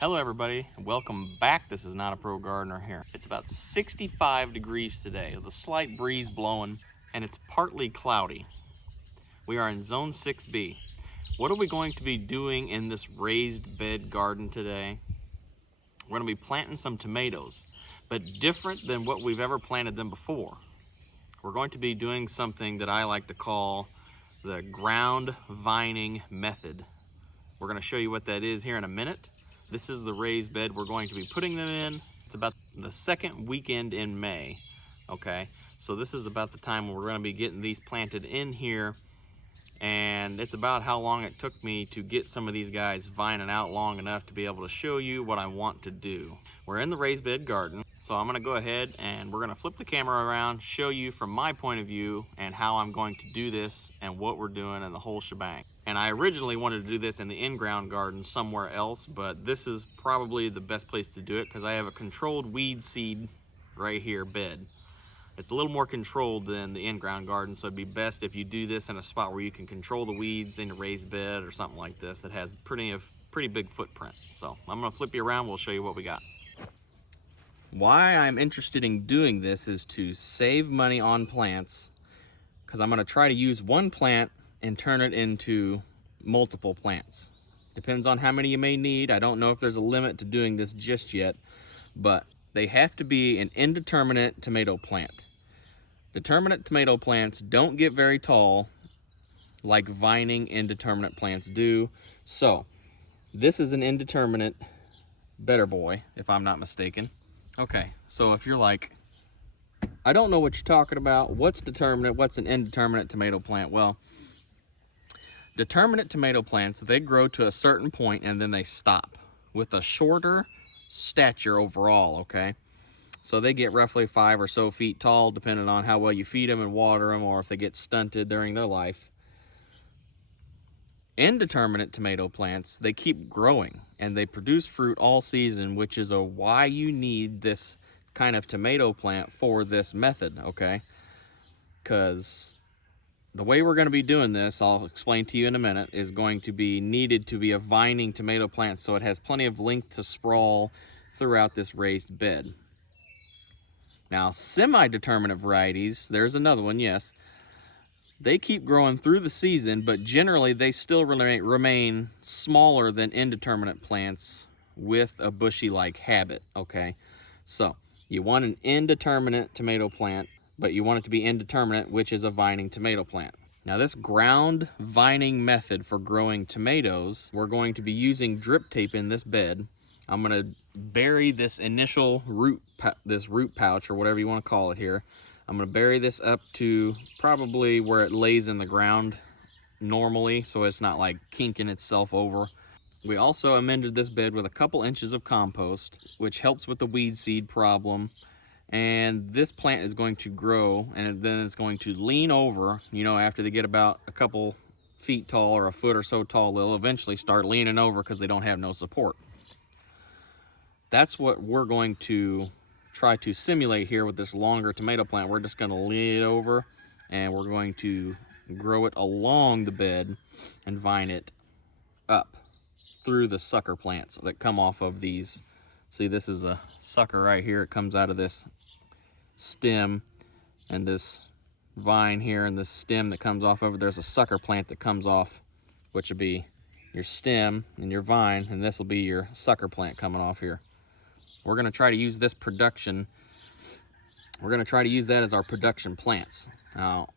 Hello everybody, and welcome back. This is Not a Pro Gardener here. It's about 65 degrees today with a slight breeze blowing, and it's partly cloudy. We are in Zone 6B. What are we going to be doing in this raised bed garden today? We're going to be planting some tomatoes, but different than what we've ever planted them before. We're going to be doing something that I like to call the ground vining method. We're going to show you what that is here in a minute. This is the raised bed we're going to be putting them in. It's about the second weekend in May, okay? So this is about the time when we're going to be getting these planted in here, and it's about how long it took me to get some of these guys vining out long enough to be able to show you what I want to do. We're in the raised bed garden, so I'm going to go ahead and we're going to flip the camera around, show you from my point of view and how I'm going to do this and what we're doing and the whole shebang. And I originally wanted to do this in the in-ground garden somewhere else, but this is probably the best place to do it because I have a controlled weed seed right here bed. It's a little more controlled than the in-ground garden, so it'd be best if you do this in a spot where you can control the weeds in a raised bed or something like this that has pretty big footprint. So I'm gonna flip you around, we'll show you what we got. Why I'm interested in doing this is to save money on plants, because I'm gonna try to use one plant and turn it into multiple plants. Depends on how many you may need. I don't know if there's a limit to doing this just yet, but they have to be an indeterminate tomato plant. Determinate tomato plants don't get very tall like vining indeterminate plants do. So this is an indeterminate better boy, if I'm not mistaken. Okay, so if you're like, I don't know what you're talking about, what's determinate, what's an indeterminate tomato plant? Well, determinate tomato plants, they grow to a certain point and then they stop with a shorter stature overall, okay? So they get roughly 5 or so feet tall, depending on how well you feed them and water them, or if they get stunted during their life. Indeterminate tomato plants, they keep growing and they produce fruit all season, which is why you need this kind of tomato plant for this method, okay? Because the way we're going to be doing this, I'll explain to you in a minute, is going to be needed to be a vining tomato plant so it has plenty of length to sprawl throughout this raised bed. Now, semi-determinate varieties, there's another one, yes. They keep growing through the season, but generally they still remain smaller than indeterminate plants with a bushy-like habit, okay? So, you want an indeterminate tomato plant, but you want it to be indeterminate, which is a vining tomato plant. Now this ground vining method for growing tomatoes, we're going to be using drip tape in this bed. I'm gonna bury this initial root pouch, or whatever you wanna call it here. I'm gonna bury this up to probably where it lays in the ground normally, so it's not like kinking itself over. We also amended this bed with a couple inches of compost, which helps with the weed seed problem. And this plant is going to grow, and then it's going to lean over, you know, after they get about a couple feet tall or a foot or so tall, they'll eventually start leaning over because they don't have no support. That's what we're going to try to simulate here with this longer tomato plant. We're just going to lean it over and we're going to grow it along the bed and vine it up through the sucker plants that come off of these. See, this is a sucker right here. It comes out of this stem and this vine here, and this stem that comes off of it. There's a sucker plant that comes off, which would be your stem and your vine, and this will be your sucker plant coming off here. We're going to try to use this production. We're going to try to use that as our production plants. Now,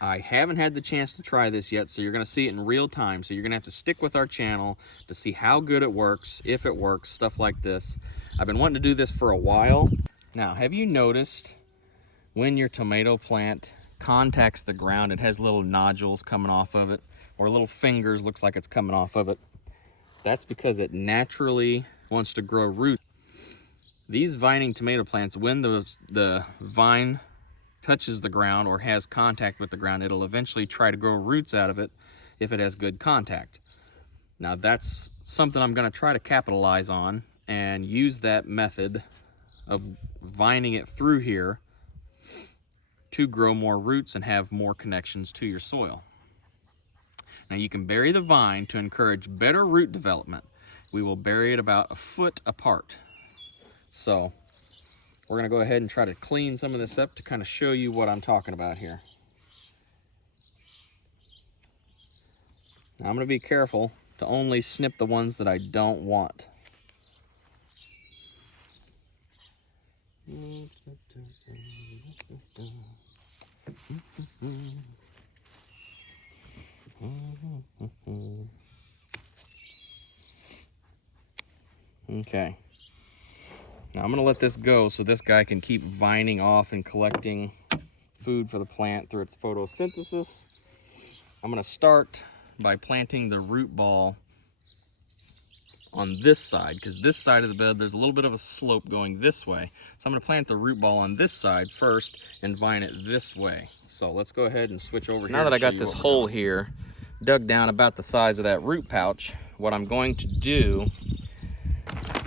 I haven't had the chance to try this yet, so you're going to see it in real time. So you're going to have to stick with our channel to see how good it works, if it works, stuff like this. I've been wanting to do this for a while. Now, have you noticed when your tomato plant contacts the ground, it has little nodules coming off of it, or little fingers, looks like it's coming off of it? That's because it naturally wants to grow roots. These vining tomato plants, when the vine touches the ground or has contact with the ground, it'll eventually try to grow roots out of it if it has good contact. Now that's something I'm going to try to capitalize on and use that method of vining it through here to grow more roots and have more connections to your soil. Now you can bury the vine to encourage better root development. we will bury it about a foot apart. So we're gonna go ahead and try to clean some of this up to kind of show you what I'm talking about here. Now I'm gonna be careful to only snip the ones that I don't want. Okay. Now I'm gonna let this go so this guy can keep vining off and collecting food for the plant through its photosynthesis. I'm gonna start by planting the root ball on this side, because this side of the bed there's a little bit of a slope going this way. So I'm going to plant the root ball on this side first and vine it this way. So let's go ahead and switch over here. Now that I got this hole here dug down about the size of that root pouch, what I'm going to do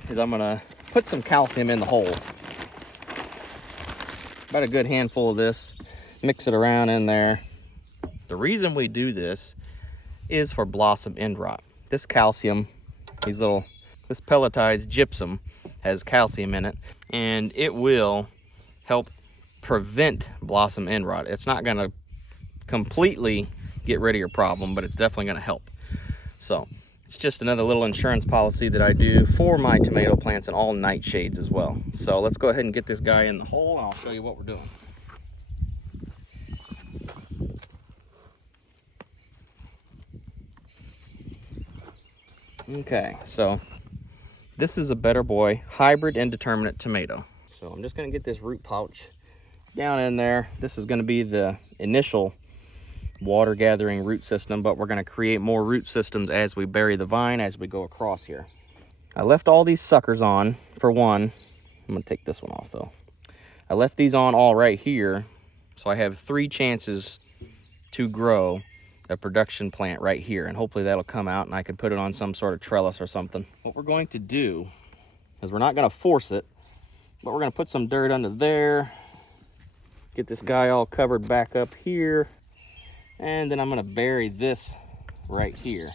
is I'm going to put some calcium in the hole. About a good handful of this, mix it around in there. The reason we do this is for blossom end rot. This calcium, this pelletized gypsum has calcium in it, and it will help prevent blossom end rot. It's not gonna completely get rid of your problem, but it's definitely gonna help. So it's just another little insurance policy that I do for my tomato plants and all nightshades as well. So let's go ahead and get this guy in the hole and I'll show you what we're doing. Okay, so this is a Better Boy hybrid indeterminate tomato. So I'm just gonna get this root pouch down in there. This is gonna be the initial water gathering root system, but we're gonna create more root systems as we bury the vine as we go across here. I left all these suckers on for one. I'm gonna take this one off though. I left these on all right here, so I have 3 chances to grow a production plant right here, and hopefully that'll come out and I can put it on some sort of trellis or something. What we're going to do is we're not going to force it, but we're going to put some dirt under there, get this guy all covered back up here, and then I'm going to bury this right here.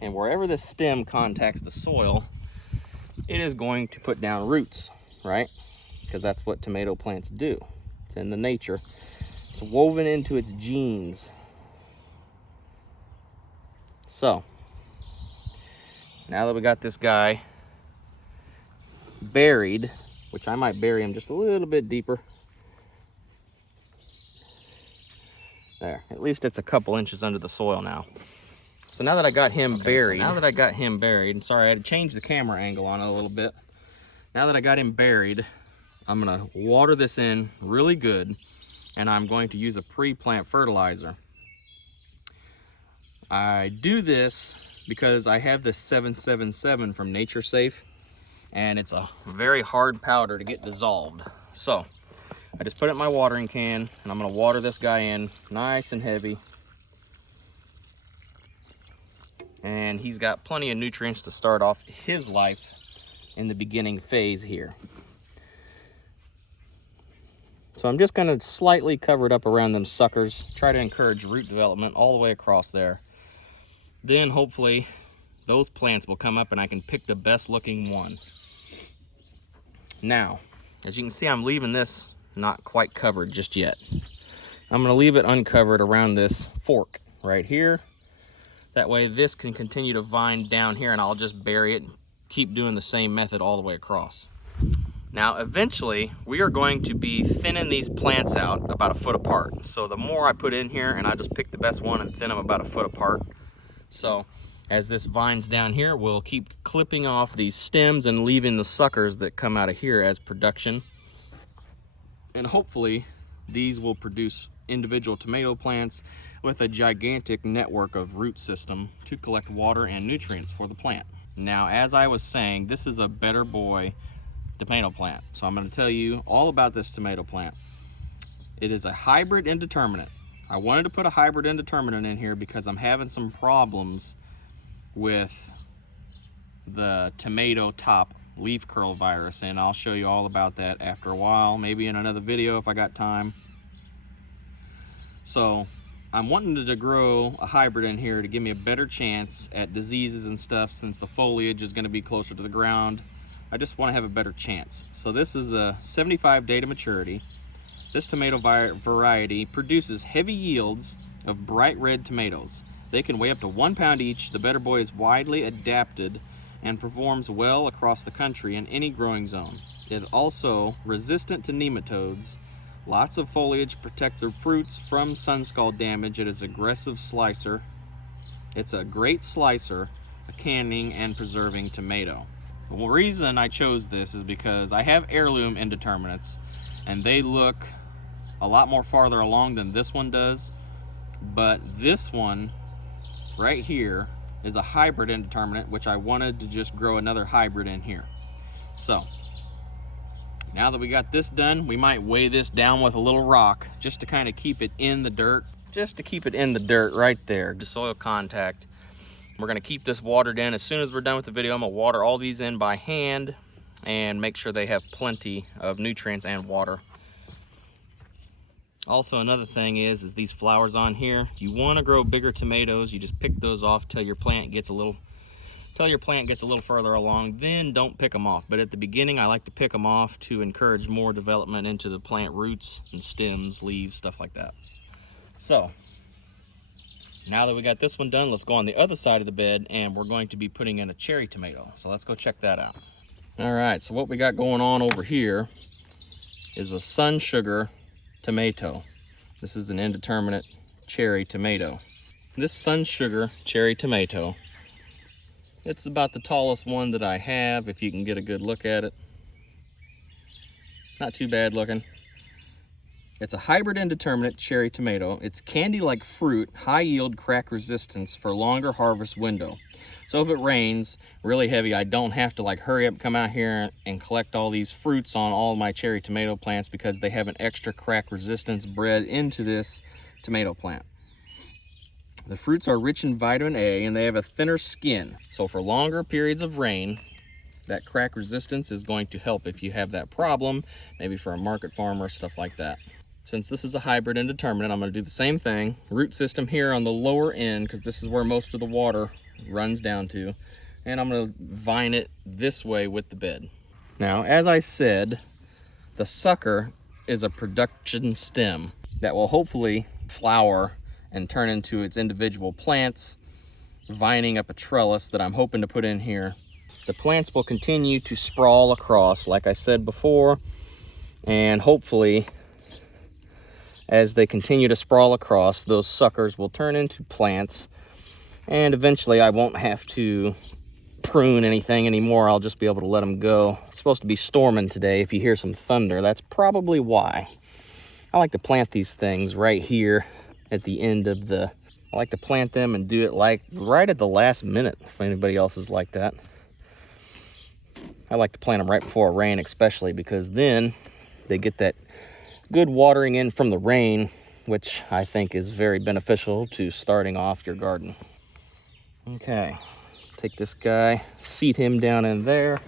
And wherever this stem contacts the soil, it is going to put down roots, right? Because that's what tomato plants do. It's in the nature. It's woven into its genes. So now that we got this guy buried, which I might bury him just a little bit deeper. There, at least it's a couple inches under the soil now. So now that I got him buried, and sorry, I had to change the camera angle on it a little bit. Now that I got him buried, I'm gonna water this in really good, and I'm going to use a pre-plant fertilizer. I do this because I have this 777 from Nature Safe, and it's a very hard powder to get dissolved. So I just put it in my watering can, and I'm gonna water this guy in nice and heavy. And he's got plenty of nutrients to start off his life in the beginning phase here. So I'm just gonna slightly cover it up around them suckers, try to encourage root development all the way across there. Then hopefully those plants will come up and I can pick the best looking one. Now, as you can see, I'm leaving this not quite covered just yet. I'm gonna leave it uncovered around this fork right here. That way this can continue to vine down here, and I'll just bury it and keep doing the same method all the way across. Now, eventually, we are going to be thinning these plants out about a foot apart. So the more I put in here, and I just pick the best one and thin them about a foot apart. So as this vines down here, we'll keep clipping off these stems and leaving the suckers that come out of here as production. And hopefully, these will produce individual tomato plants with a gigantic network of root system to collect water and nutrients for the plant. Now, as I was saying, this is a Better Boy tomato plant. So I'm going to tell you all about this tomato plant. It is a hybrid indeterminate. I wanted to put a hybrid indeterminate in here because I'm having some problems with the tomato top leaf curl virus, and I'll show you all about that after a while, maybe in another video if I got time. So I'm wanting to grow a hybrid in here to give me a better chance at diseases and stuff, since the foliage is going to be closer to the ground. I just want to have a better chance. So this is a 75 day to maturity. This tomato variety produces heavy yields of bright red tomatoes. They can weigh up to 1 pound each. The Better Boy is widely adapted and performs well across the country in any growing zone. It is also resistant to nematodes. Lots of foliage protect the fruits from sun-scald damage. It is an aggressive slicer. It's a great slicer, a canning and preserving tomato. The reason I chose this is because I have heirloom indeterminates, and they look a lot more farther along than this one does. But this one right here is a hybrid indeterminate, which I wanted to just grow another hybrid in here. So now that we got this done, we might weigh this down with a little rock just to kind of keep it in the dirt. Just to keep it in the dirt right there, the soil contact. We're gonna keep this watered in. As soon as we're done with the video, I'm gonna water all these in by hand and make sure they have plenty of nutrients and water. Also, another thing is these flowers on here. If you want to grow bigger tomatoes, you just pick those off till your plant gets a little further along. Then don't pick them off. But at the beginning, I like to pick them off to encourage more development into the plant roots and stems, leaves, stuff like that. So now that we got this one done, let's go on the other side of the bed, and we're going to be putting in a cherry tomato. So let's go check that out. All right, so what we got going on over here is a sun sugar tomato. This is an indeterminate cherry tomato. This sun sugar cherry tomato, it's about the tallest one that I have, if you can get a good look at it. Not too bad looking. It's a hybrid indeterminate cherry tomato. It's candy-like fruit, high yield, crack resistance for longer harvest window. So if it rains really heavy, I don't have to like hurry up, come out here and collect all these fruits on all my cherry tomato plants, because they have an extra crack resistance bred into this tomato plant. The fruits are rich in vitamin A and they have a thinner skin. So for longer periods of rain, that crack resistance is going to help if you have that problem, maybe for a market farmer, stuff like that. Since this is a hybrid indeterminate, I'm going to do the same thing. Root system here on the lower end, because this is where most of the water runs down to. And I'm going to vine it this way with the bed. Now, as I said, the sucker is a production stem that will hopefully flower and turn into its individual plants, vining up a trellis that I'm hoping to put in here. The plants will continue to sprawl across, like I said before, and hopefully, as they continue to sprawl across, those suckers will turn into plants, and eventually I won't have to prune anything anymore. I'll just be able to let them go. It's supposed to be storming today. If you hear some thunder, that's probably why. I like to plant these things right here at the end of the... I like to plant them and do it like right at the last minute, if anybody else is like that. I like to plant them right before rain, especially because then they get that good watering in from the rain, which I think is very beneficial to starting off your garden. Okay, take this guy, seat him down in there,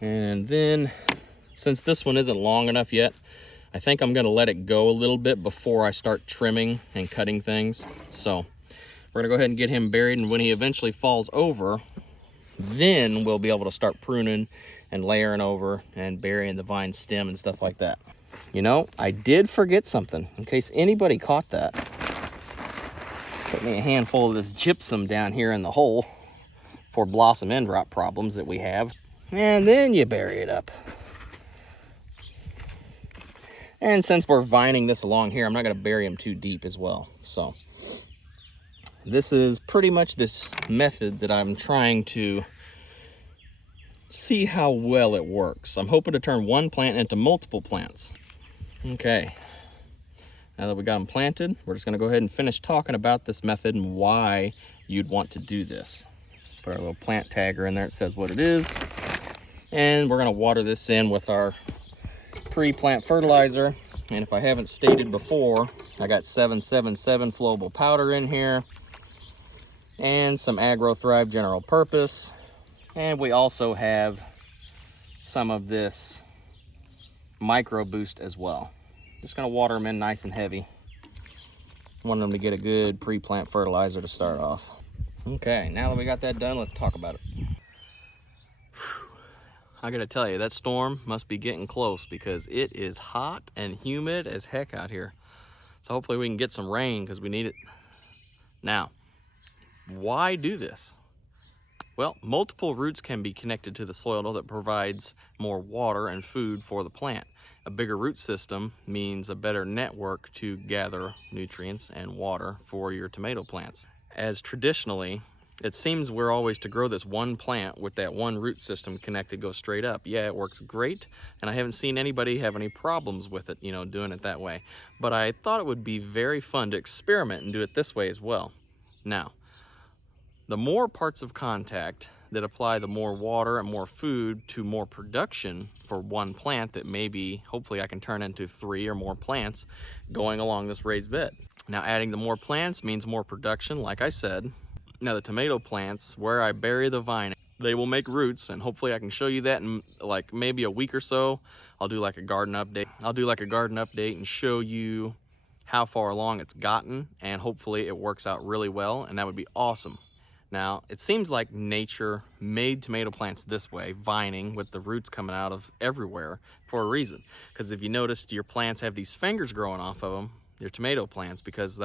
and then since this one isn't long enough yet, I think I'm going to let it go a little bit before I start trimming and cutting things. So we're going to go ahead and get him buried, and when he eventually falls over, then we'll be able to start pruning and layering over and burying the vine stem and stuff like that. You know, I did forget something, in case anybody caught that. Put me a handful of this gypsum down here in the hole for blossom end rot problems that we have. And then you bury it up. And since we're vining this along here, I'm not going to bury them too deep as well. So this is pretty much this method that I'm trying to see how well it works. I'm hoping to turn one plant into multiple plants. Okay, now that we got them planted, we're just going to go ahead and finish talking about this method and why you'd want to do this. Put our little plant tagger in there. It says what it is. And we're going to water this in with our pre-plant fertilizer. And if I haven't stated before, I got 777 flowable powder in here and some AgroThrive general purpose. And we also have some of this micro boost as well. Just going to water them in nice and heavy. Want them to get a good pre-plant fertilizer to start off. Okay, now that we got that done, let's talk about it. I gotta tell you, that storm must be getting close because it is hot and humid as heck out here. So hopefully we can get some rain because we need it. Now, why do this? Well, multiple roots can be connected to the soil that provides more water and food for the plant. A bigger root system means a better network to gather nutrients and water for your tomato plants. As traditionally, it seems we're always to grow this one plant with that one root system connected, go straight up. Yeah, it works great, and I haven't seen anybody have any problems with it, doing it that way. But I thought it would be very fun to experiment and do it this way as well. Now, the more parts of contact that apply the more water and more food to more production for one plant that maybe, hopefully I can turn into 3 or more plants going along this raised bed. Now adding the more plants means more production, like I said. Now the tomato plants, where I bury the vine, they will make roots, and hopefully I can show you that in like maybe a week or so. I'll do like a garden update. And show you how far along it's gotten, and hopefully it works out really well, and that would be awesome. Now, it seems like nature made tomato plants this way, vining with the roots coming out of everywhere for a reason. Because if you noticed, your plants have these fingers growing off of them, your tomato plants, because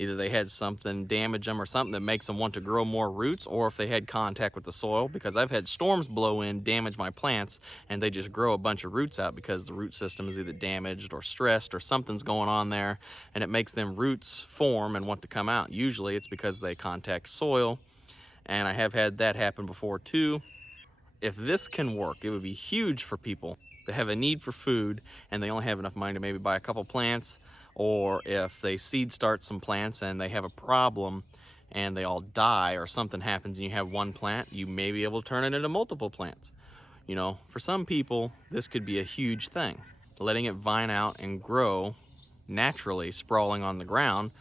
either they had something damage them or something that makes them want to grow more roots, or if they had contact with the soil, because I've had storms blow in, damage my plants, and they just grow a bunch of roots out because the root system is either damaged or stressed or something's going on there, and it makes them roots form and want to come out. Usually it's because they contact soil, and I have had that happen before too. If this can work, it would be huge for people that have a need for food and they only have enough money to maybe buy a couple plants, or if they seed start some plants and they have a problem and they all die or something happens and you have one plant, you may be able to turn it into multiple plants. For some people, this could be a huge thing. Letting it vine out and grow naturally, sprawling on the ground.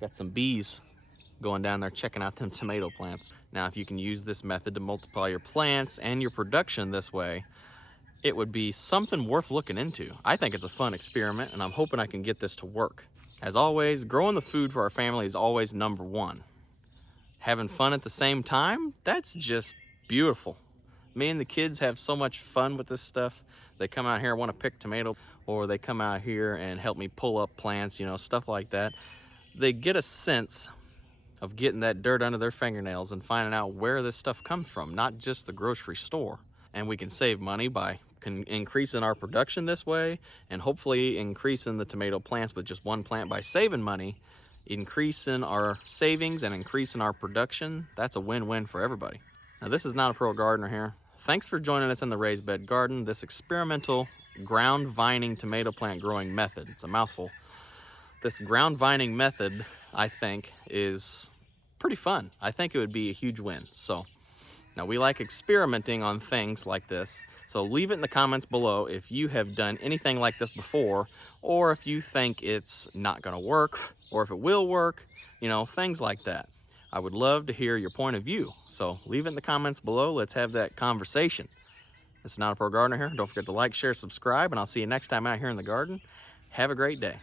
Got some bees going down there checking out them tomato plants. Now, if you can use this method to multiply your plants and your production this way, it would be something worth looking into. I think it's a fun experiment, and I'm hoping I can get this to work. As always, growing the food for our family is always #1. Having fun at the same time, that's just beautiful. Me and the kids have so much fun with this stuff. They come out here and want to pick tomato, or they come out here and help me pull up plants, stuff like that. They get a sense of getting that dirt under their fingernails and finding out where this stuff comes from, not just the grocery store. And we can save money by increasing our production this way, and hopefully increasing the tomato plants with just one plant by saving money, increasing our savings and increasing our production. That's a win-win for everybody. Now, this is not a pro gardener here. Thanks for joining us in the raised bed garden, this experimental ground vining tomato plant growing method. It's a mouthful. This ground vining method, I think, is pretty fun. I think it would be a huge win. So now, we like experimenting on things like this, so leave it in the comments below if you have done anything like this before, or if you think it's not gonna work, or if it will work, things like that. I would love to hear your point of view, so leave it in the comments below. Let's have that conversation. It's Not a Pro Gardener here. Don't forget to like, share, subscribe, and I'll see you next time out here in the garden. Have a great day.